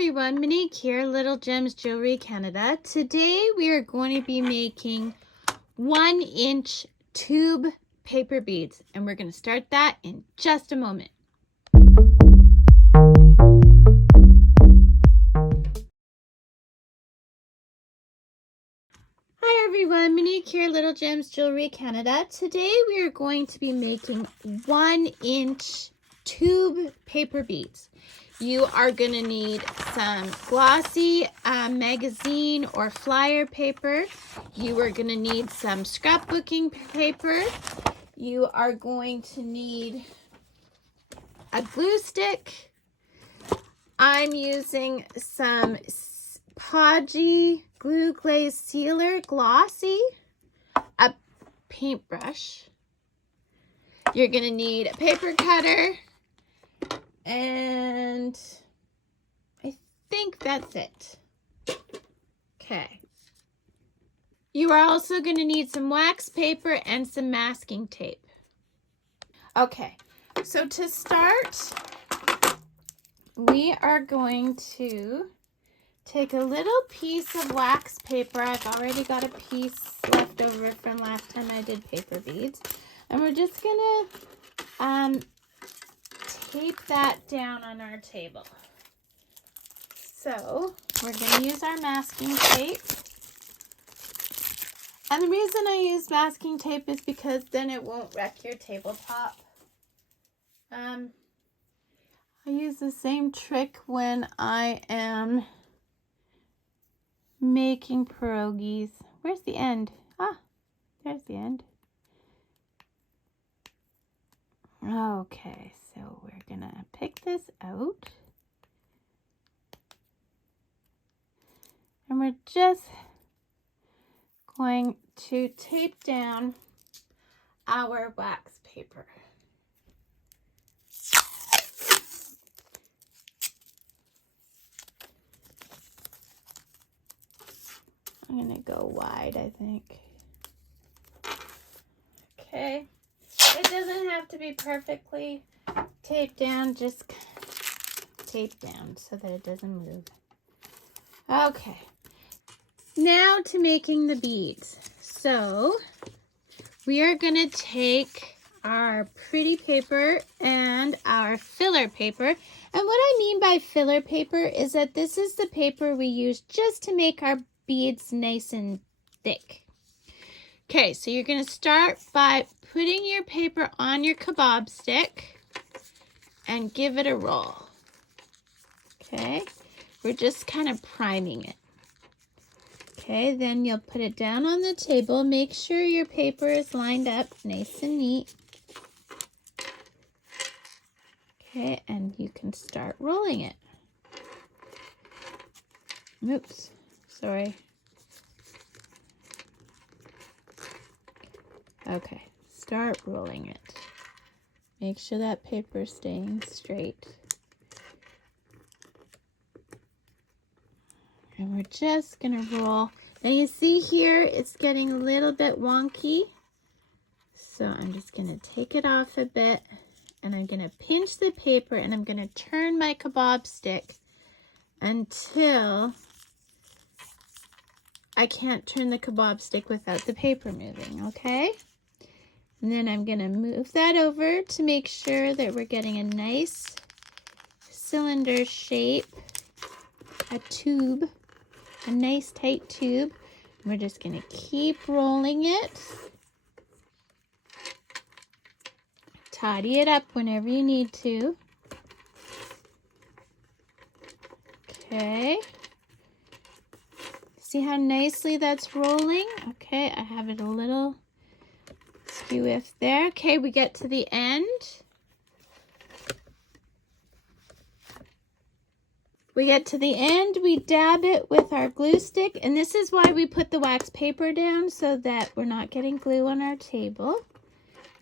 everyone, Monique here, Little Gems Jewelry Canada. Today we are going to be making 1-inch tube paper beads, and we're going to start that in just a moment. Hi everyone, Monique here, Little Gems Jewelry Canada. Today we are going to be making 1-inch tube paper beads. You are going to need some glossy magazine or flyer paper. You are going to need some scrapbooking paper. You are going to need a glue stick. I'm using some Podgy glue glaze sealer glossy, a paintbrush. You're going to need a paper cutter. And I think that's it. Okay. You are also going to need some wax paper and some masking tape. Okay, so to start, we are going to take a little piece of wax paper. I've already got a piece left over from last time I did paper beads. And we're just going to tape that down on our table. So we're going to use our masking tape. And the reason I use masking tape is because then it won't wreck your tabletop. I use the same trick when I am making pierogies. Where's the end? Ah, there's the end. Okay, so we're gonna pick this out. And we're just going to tape down our wax paper. I'm gonna go wide, I think. Okay. It doesn't have to be perfectly taped down, just tape down so that it doesn't move. Okay, now to making the beads. So we are going to take our pretty paper and our filler paper. And what I mean by filler paper is that this is the paper we use just to make our beads nice and thick. Okay, so you're going to start by putting your paper on your kebab stick and give it a roll. Okay, we're just kind of priming it. Okay, then you'll put it down on the table. Make sure your paper is lined up nice and neat. Okay, and you can start rolling it. Oops, sorry. Okay, start rolling it. Make sure that paper is staying straight. And we're just gonna roll. Now you see here, it's getting a little bit wonky. So I'm just gonna take it off a bit and I'm gonna pinch the paper and I'm gonna turn my kebab stick until I can't turn the kebab stick without the paper moving, okay? And then I'm gonna move that over to make sure that we're getting a nice cylinder shape, a tube, a nice tight tube. And we're just gonna keep rolling it. Tidy it up whenever you need to. Okay. See how nicely that's rolling? Okay, I have it a little skew-iff there. Okay, we get to the end. We get to the end, we dab it with our glue stick, and this is why we put the wax paper down so that we're not getting glue on our table.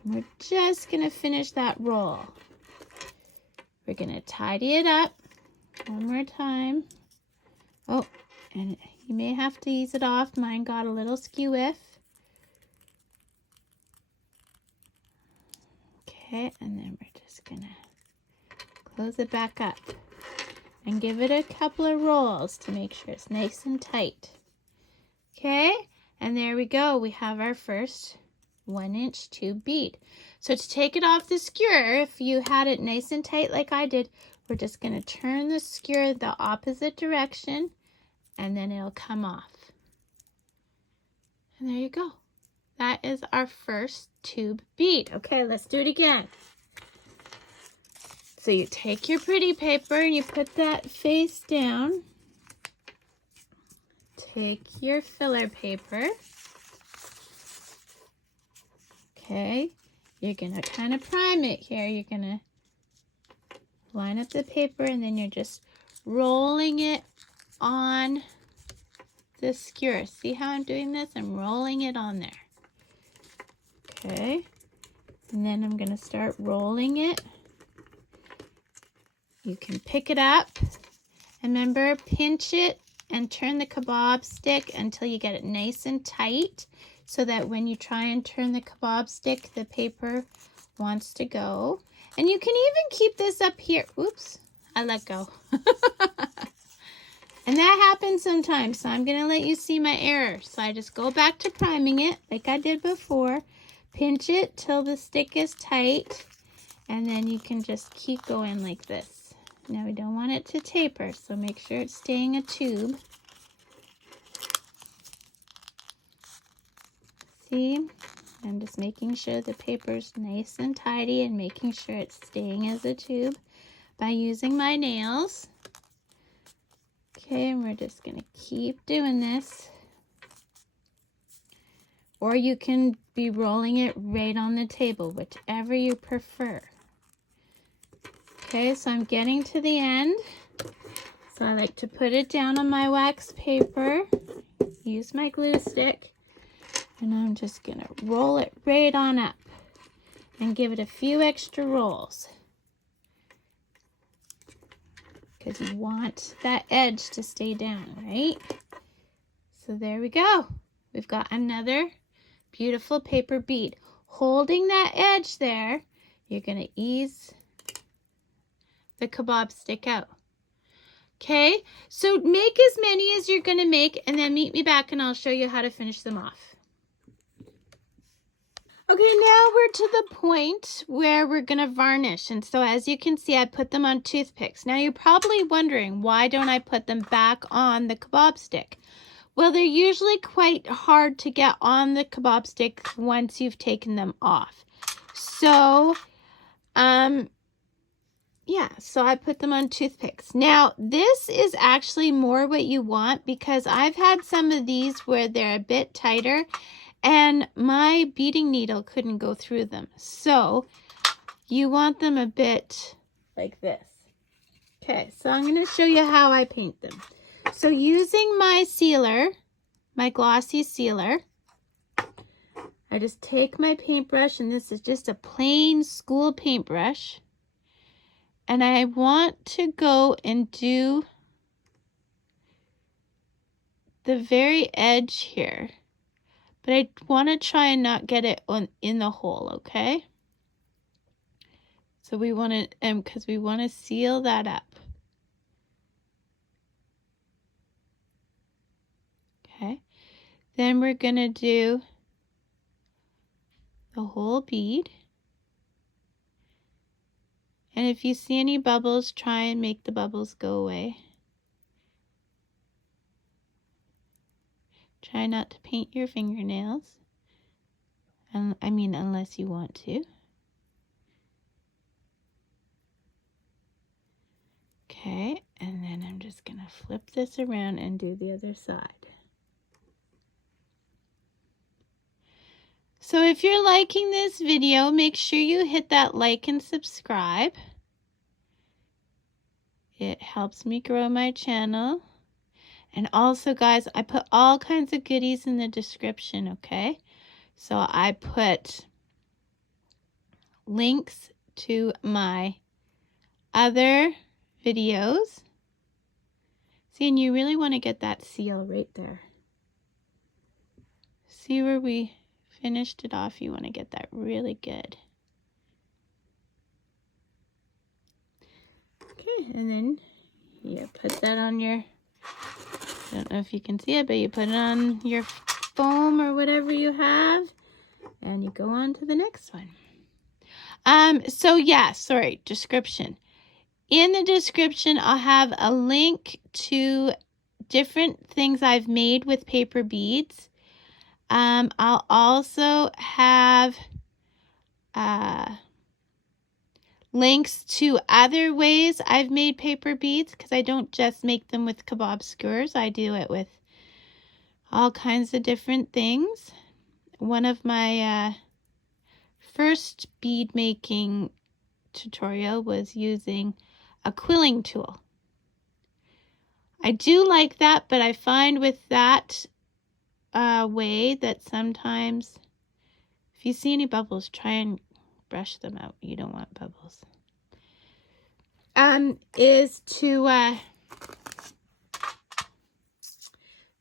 And we're just gonna finish that roll. We're gonna tidy it up one more time. Oh, and you may have to ease it off. Mine got a little skew-iff. Okay, and then we're just gonna close it back up. and give it a couple of rolls to make sure it's nice and tight. Okay, and there we go. We have our first 1-inch tube bead. So to take it off the skewer, if you had it nice and tight like I did, we're just going to turn the skewer the opposite direction and then it'll come off. And there you go. That is our first tube bead. Okay, let's do it again. So you take your pretty paper and you put that face down. Take your filler paper. Okay, you're gonna kind of prime it here. You're gonna line up the paper and then you're just rolling it on the skewer. See how I'm doing this? I'm rolling it on there. Okay, and then I'm gonna start rolling it. You can pick it up and remember, pinch it and turn the kebab stick until you get it nice and tight so that when you try and turn the kebab stick, the paper wants to go. And you can even keep this up here. Oops, I let go. And that happens sometimes, so I'm going to let you see my error. So I just go back to priming it like I did before. Pinch it till the stick is tight, and then you can just keep going like this. Now we don't want it to taper, so make sure it's staying a tube. See, I'm just making sure the paper's nice and tidy and making sure it's staying as a tube by using my nails. Okay, and we're just going to keep doing this. Or you can be rolling it right on the table, whichever you prefer. Okay, so I'm getting to the end. So I like to put it down on my wax paper, use my glue stick, and I'm just going to roll it right on up and give it a few extra rolls. Because you want that edge to stay down, right? So there we go. We've got another beautiful paper bead. Holding that edge there, you're going to ease the kebab stick out. Okay, so make as many as you're going to make and then meet me back and I'll show you how to finish them off. Okay, now we're to the point where we're going to varnish. And so as you can see, I put them on toothpicks. Now you're probably wondering, why don't I put them back on the kebab stick? Well, they're usually quite hard to get on the kebab stick once you've taken them off. So, yeah, so I put them on toothpicks. Now, this is actually more what you want because I've had some of these where they're a bit tighter and my beading needle couldn't go through them. So you want them a bit like this. Okay, so I'm going to show you how I paint them. So using my sealer, my glossy sealer, I just take my paintbrush, and this is just a plain school paintbrush. And I want to go and do the very edge here. But I want to try and not get it in the hole, okay? So we want to, because we want to seal that up. Okay. Then we're going to do the whole bead. And if you see any bubbles, try and make the bubbles go away. Try not to paint your fingernails. I mean, unless you want to. Okay, and then I'm just going to flip this around and do the other side. So if you're liking this video, make sure you hit that like and subscribe. It helps me grow my channel. And also, guys, I put all kinds of goodies in the description, okay? So I put links to my other videos. See, and you really want to get that seal right there. See where we finished it off? You want to get that really good. Okay, and then You put that on your, I don't know if you can see it, but you put it on your foam or whatever you have, and you go on to the next one. So yeah, sorry, description. In the description, I'll have a link to different things I've made with paper beads. I'll also have links to other ways I've made paper beads, because I don't just make them with kebab skewers. I do it with all kinds of different things. One of my first bead making tutorial was using a quilling tool. I do like that, but I find with that way that sometimes if you see any bubbles, try and brush them out. You don't want bubbles. Is to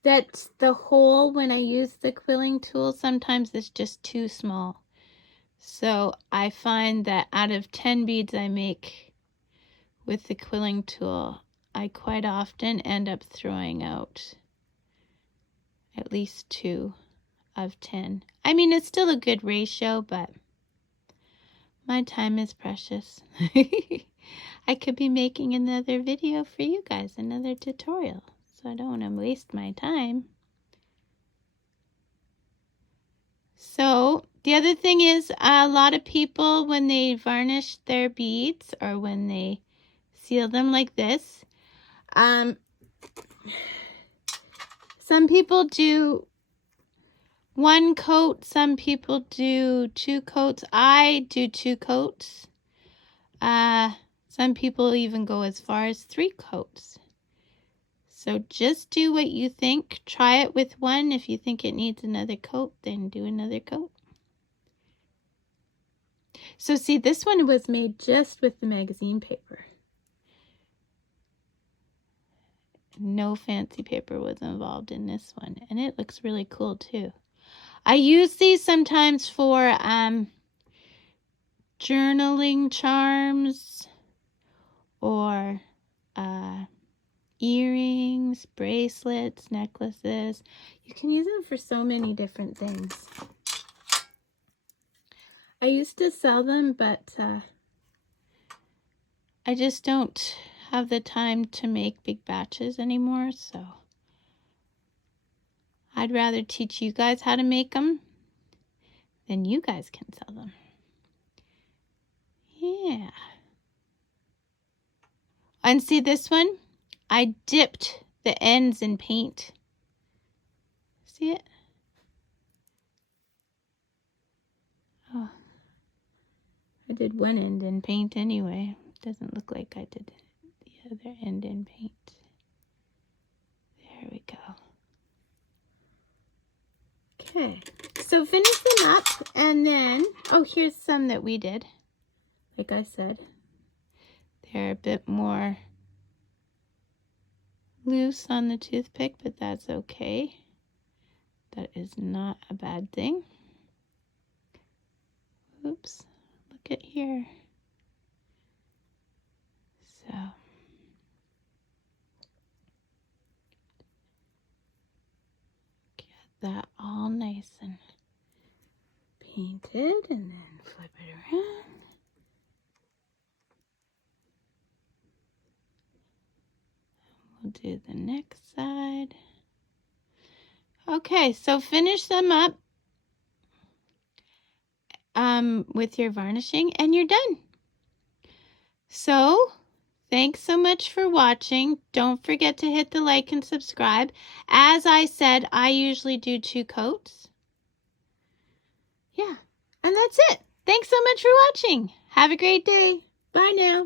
that the hole when I use the quilling tool sometimes is just too small. So I find that out of 10 beads I make with the quilling tool, I quite often end up throwing out at least 2 of 10. I mean, it's still a good ratio, but my time is precious. I could be making another video for you guys, another tutorial, so I don't want to waste my time. So the other thing is, a lot of people, when they varnish their beads or when they seal them like this, some people do 1 coat, some people do 2 coats. I do 2 coats. Some people even go as far as 3 coats. So just do what you think. Try it with 1. If you think it needs another coat, then do another coat. So see, this one was made just with the magazine paper. No fancy paper was involved in this one, and it looks really cool too. I use these sometimes for journaling charms or earrings, bracelets, necklaces. You can use them for so many different things. I used to sell them, but I just don't have the time to make big batches anymore, so I'd rather teach you guys how to make them than you guys can sell them. Yeah. And see this one? I dipped the ends in paint. See it? Oh, I did one end in paint anyway. Doesn't look like I did the other end in paint. There we go. Okay, so finish them up, and then, oh, here's some that we did. Like I said, they're a bit more loose on the toothpick, but that's okay. That is not a bad thing. Oops, look at here. So, get that all nice and painted, and then flip it around. We'll do the next side. Okay, so finish them up with your varnishing, and you're done. So, thanks so much for watching. Don't forget to hit the like and subscribe. As I said, I usually do 2 coats. Yeah, and that's it. Thanks so much for watching. Have a great day. Bye now.